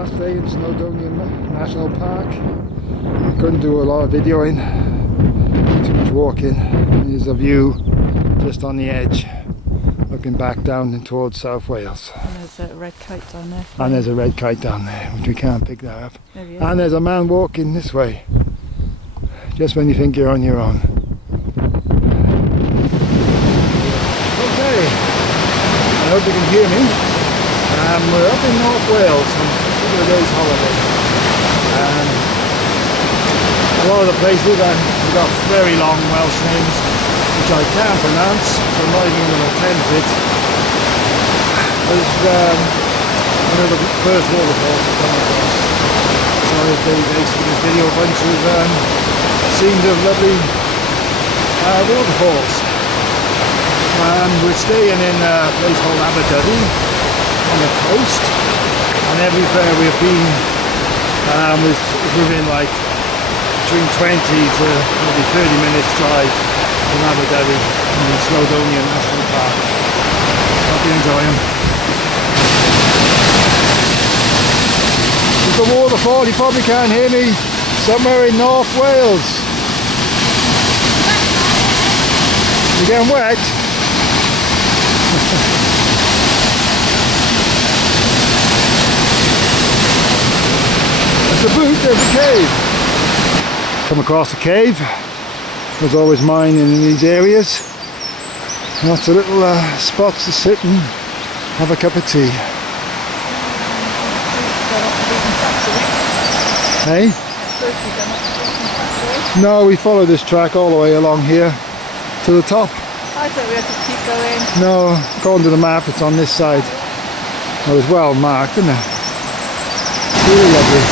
last day in Snowdonia National Park. Couldn't do a lot of videoing, too much walking. And here's a view just on the edge, looking back down towards South Wales. And there's a red kite down there. And there's a red kite down there, which we can't pick that up. There And there's a man walking this way, just when you think you're on your own. Okay, I hope you can hear me. We're up in North Wales on a couple of days holiday. A lot of the places have got very long Welsh names which I can't pronounce, so I'm not even going to attempt it. There's one of the first waterfalls I've come across. So they basically this video a bunch of scenes of lovely waterfalls. We're staying in a place called Aberdyfi on the coast, and everywhere we've been was within like between 20 to maybe 30 minutes drive from Aberdyfi in the Snowdonia National Park. Hope you enjoy them. There's a waterfall, you probably can't hear me, somewhere in North Wales. You getting wet? There's a boot, there's a cave. Come across a cave. There's always mining in these areas. Lots of little spots to sit and have a cup of tea. Hey? No, we follow this track all the way along here to the top. I thought we had to keep going. No, according to the map it's on this side. Well, it's well marked, isn't it? Really lovely.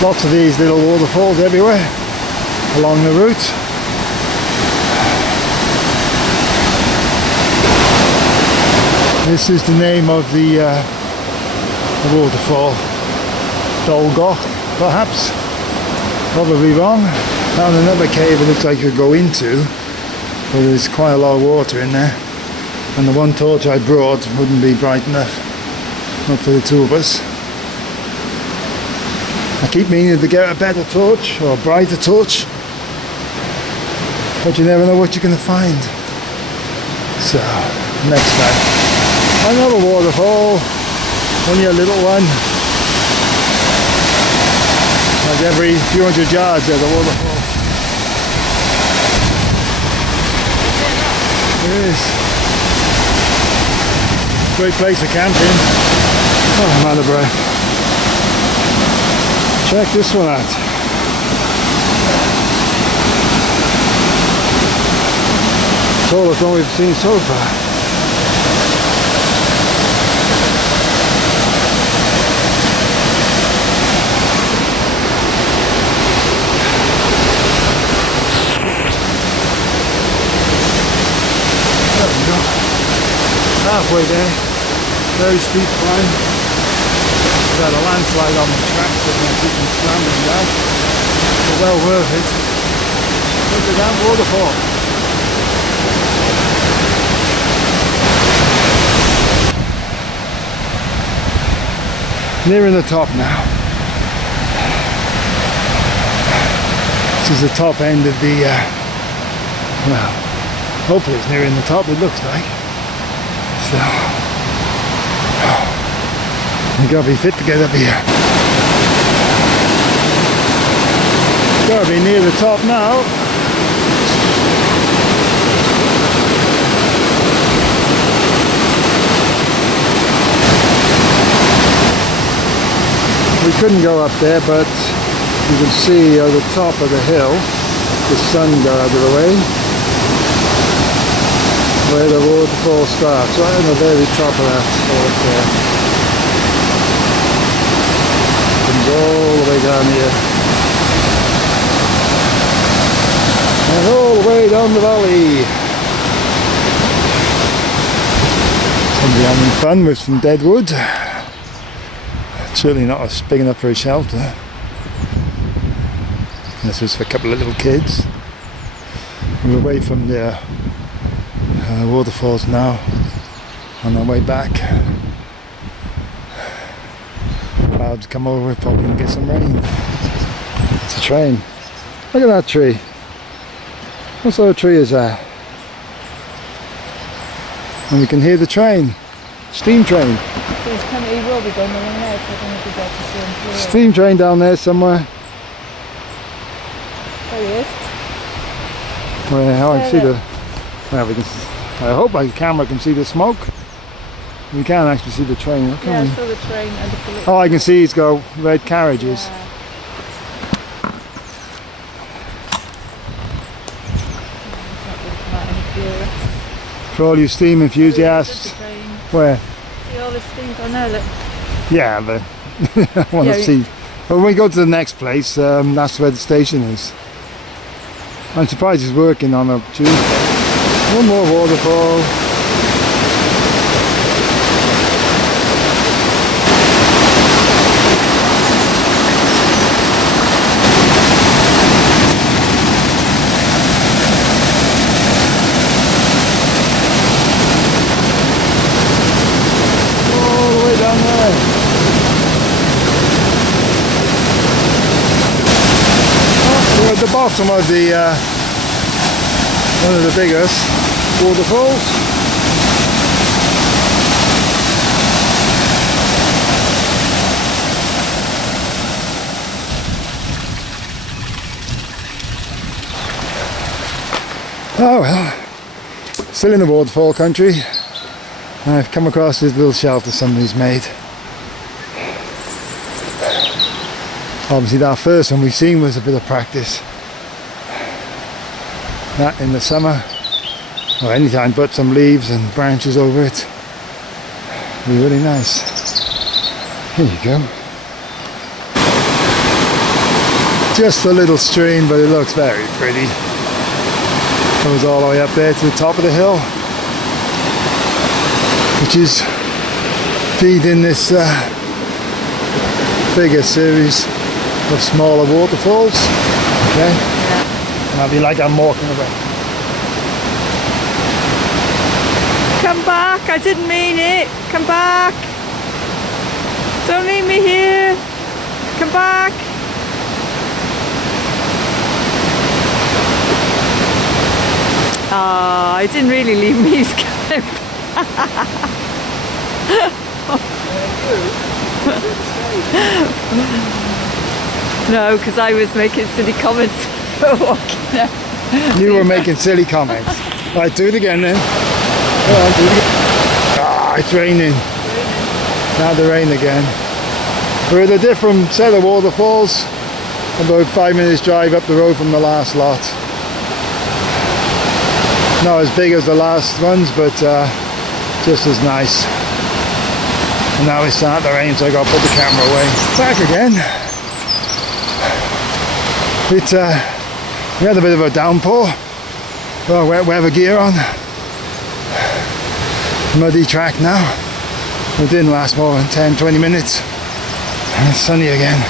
Lots of these little waterfalls everywhere along the route. This is the name of the waterfall. Dolgoch, perhaps. Probably wrong. Found another cave it looks like you could go into, but there's quite a lot of water in there. And the one torch I brought wouldn't be bright enough. Not for the two of us. I keep meaning to get a better torch or a brighter torch, but you never know what you're going to find. So, next time. Another waterfall, only a little one. Like every few hundred yards there's a waterfall. It is. Great place for camping. Oh, I'm out of breath. Check this one out. Tallest one we've seen so far. There we go. Halfway there. Very steep climb. We've had a landslide on the track, so we're going to keep them scrambling down. But well worth it. Look at that waterfall. Nearing the top now. This is the top end of the, well, hopefully it's nearing the top, it looks like. So, you gotta be fit to get up here. Gotta be near the top now. We couldn't go up there, but you can see at the top of the hill, the sun got out of the way, where the waterfall starts, right on the very top of that hill there. Comes all the way down here. And all the way down the valley. Somebody having fun with some dead wood. Certainly not big enough for a shelter. This is for a couple of little kids. We're away from the waterfalls now, on our way back. clouds come over, probably gonna get some rain. It's a train. Look at that tree. What sort of tree is that? And we can hear the train. Steam train. So he's coming, he will be going along there, so I don't know if we get to see him clear. Steam train down there somewhere. There he is. Well, I can see the. Well, we can. I hope my camera can see the smoke. We can't actually see the train. Look, Yeah, can I we? saw the train and the police. Oh, I can see it's got red carriages. Yeah. For all you steam enthusiasts. Where? See all the steam on there, look. Yeah, but I want to Yeah, see. But when we go to the next place, that's where the station is. I'm surprised it's working on a Tuesday. One more waterfall. All the way down there. We're at the bottom of the one of the biggest waterfalls. Oh well, still in the waterfall country. I've come across this little shelter somebody's made. Obviously that first one we've seen was a bit of practice. That in the summer, or any time, put some leaves and branches over it. It'll be really nice. Here you go. Just a little stream, but it looks very pretty. Goes all the way up there to the top of the hill, which is feeding this bigger series of smaller waterfalls. Okay, and I'll be like I'm walking away. Come back, I didn't mean it. Come back. Don't leave me here. Come back. Ah, I didn't really leave me. He's coming No, because I was making silly comments walking up. You were making silly comments. Right, do it again then. Go on, do it again. Ah, it's raining. Now the rain again. We're at a different set of waterfalls. About 5 minutes drive up the road from the last lot. Not as big as the last ones, but just as nice. And now it's starting to rain, so I got to put the camera away. Back again. We had a bit of a downpour. Well, wet weather gear on. Muddy track now. It didn't last more than 10-20 minutes. And it's sunny again.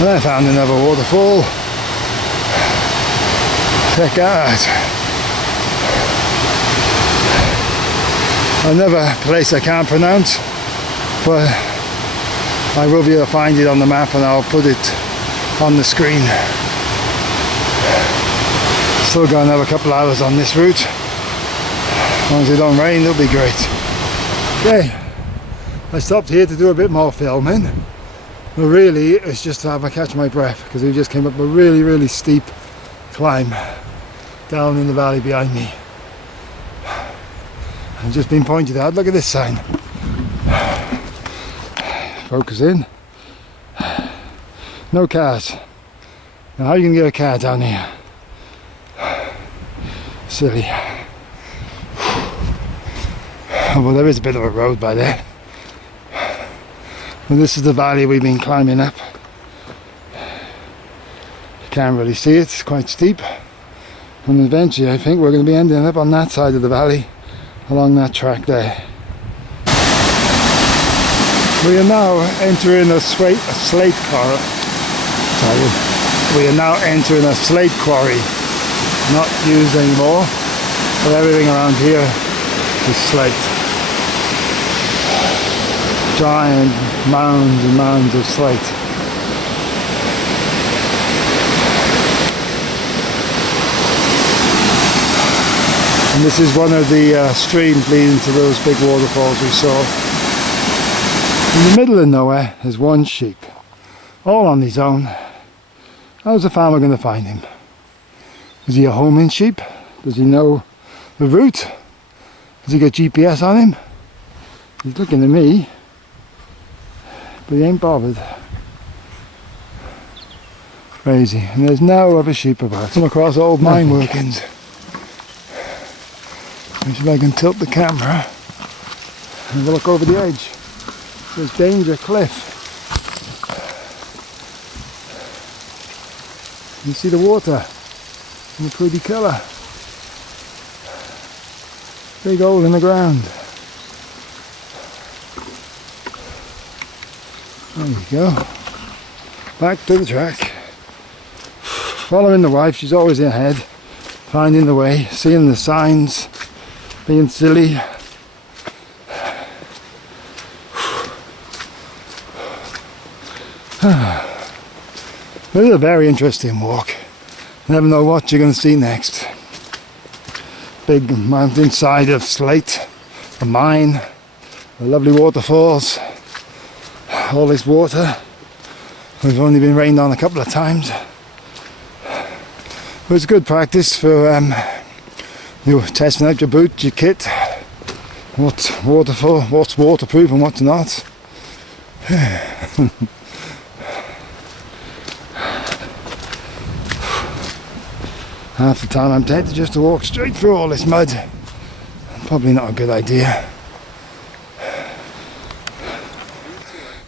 And I found another waterfall. Check out. Another place I can't pronounce, but I will be able to find it on the map and I'll put it on the screen. Still got another couple hours on this route. As long as it don't rain, it'll be great. Okay, I stopped here to do a bit more filming. But really, it's just to have a catch my breath because we just came up a really, really steep climb down in the valley behind me. I've just been pointed out. Look at this sign. Focus in. No cars. Now how are you going to get a car down here? Silly. Well, there is a bit of a road by there. And this is the valley we've been climbing up. You can't really see it, it's quite steep. And eventually I think we're going to be ending up on that side of the valley, along that track there. We are now entering a slate quarry. We are now entering a slate quarry, not used anymore, but everything around here is slate. giant mounds and mounds of slate. And this is one of the streams leading to those big waterfalls we saw. In the middle of nowhere is one sheep, all on his own. How's the farmer going to find him? Is he a homing sheep? Does he know the route? Has he got GPS on him? He's looking at me, but he ain't bothered. Crazy. And there's no other sheep about. Come across old mine workings. If I can tilt the camera and look over the edge. There's Danger Cliff. You see the water in a pretty colour. Big hole in the ground. There you go. Back to the track. Following the wife, she's always ahead, finding the way, seeing the signs, being silly. This is a very interesting walk. You never know what you're going to see next. Big mountainside of slate, a mine, the lovely waterfalls, all this water. We've only been rained on a couple of times. But it's good practice for you testing out your boot, your kit, what's waterproof and what's not. Half the time I'm tempted just to walk straight through all this mud. Probably not a good idea.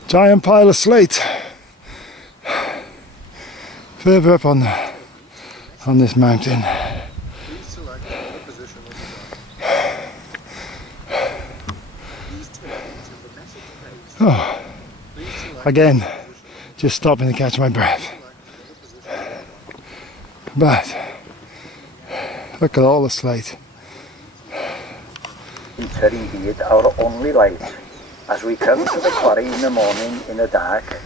Giant pile of slate. Further up on this mountain. Oh, again, just stopping to catch my breath. But look at all the slate. Winter indeed, our only light. As we come to the quarry in the morning in the dark,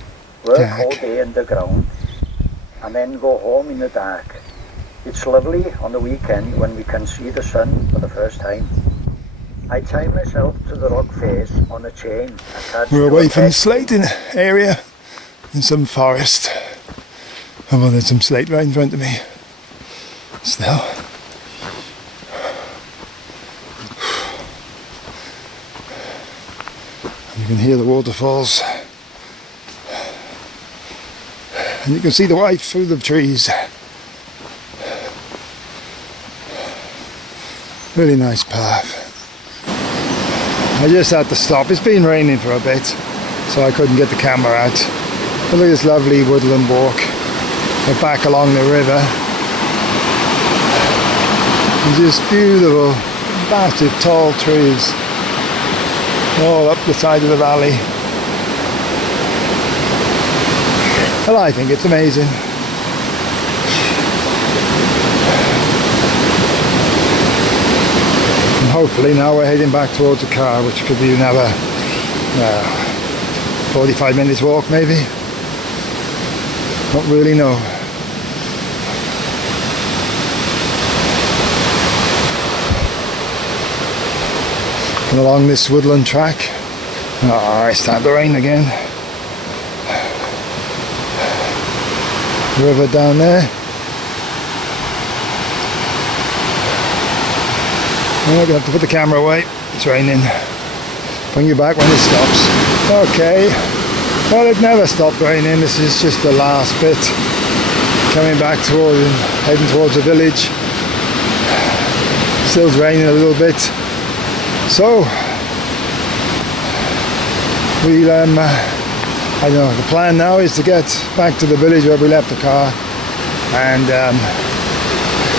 work all day underground, and then go home in the dark. It's lovely on the weekend when we can see the sun for the first time. I tie myself to the rock face on a chain. We're away from the slating area in some forest. Oh well, there's some slate right in front of me. Still. You can hear the waterfalls. And you can see the white through the trees. Really nice path. I just had to stop. It's been raining for a bit, so I couldn't get the camera out. But look at this lovely woodland walk. We're back along the river. It's just beautiful, massive tall trees all up the side of the valley. Well, I think it's amazing. And hopefully now we're heading back towards the car, which could be another 45 minutes walk maybe. Don't really know. And along this woodland track, it's starting to rain again. River down there. I'm going to have to put the camera away. It's raining. Bring you back when it stops. Okay. Well, it never stopped raining. This is just the last bit. Coming back towards, heading towards the village. Still raining a little bit. So, we'll, I don't know, the plan now is to get back to the village where we left the car and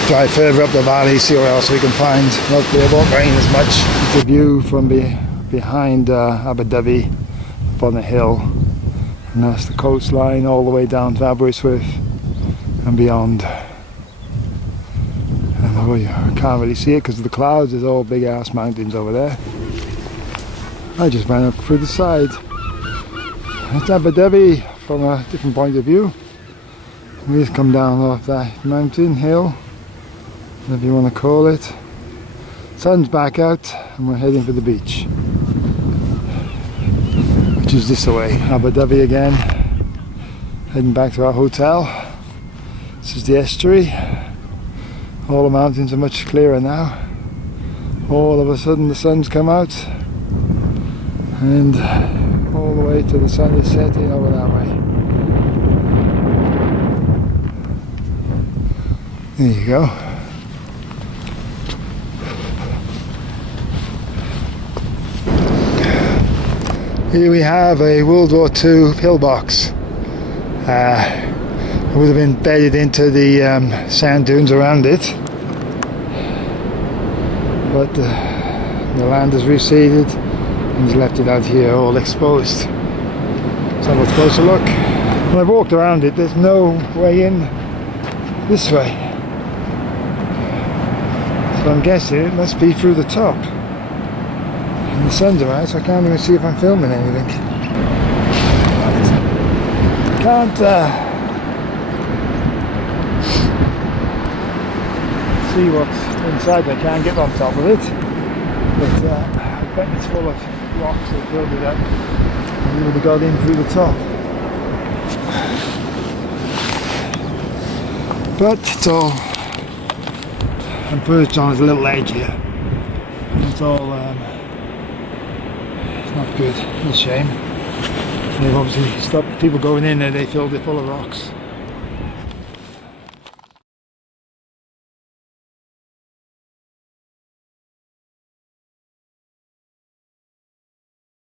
drive further up the valley, see what else we can find. Hopefully it won't rain as much. The view from behind Abu Dhabi up on the hill, and that's the coastline all the way down to Aberystwyth and beyond. And you can't really see it because of the clouds. There's all big ass mountains over there. I just ran up through the side. It's Abu Dhabi from a different point of view. We've come down off that mountain, hill, whatever you want to call it. Sun's back out and we're heading for the beach, which is this way. Abu Dhabi again, heading back to our hotel. This is the estuary. All the mountains are much clearer now. All of a sudden the sun's come out and all the way to the sun is setting over that way. There you go. Here we have a World War II pillbox. It would have been bedded into the sand dunes around it, but the land has receded and has left it out here all exposed. Let's have a closer look. When I've walked around it, there's no way in this way. So I'm guessing it must be through the top. And the sun's around, so I can't even see if I'm filming anything. Can't see what's inside. I can't get on top of it, but I bet it's full of rocks that filled it up and we would have got in through the top. But it's all, I'm perched on a little ledge here, and it's all it's not good. It's a shame. They've obviously stopped people going in there. They filled it full of rocks.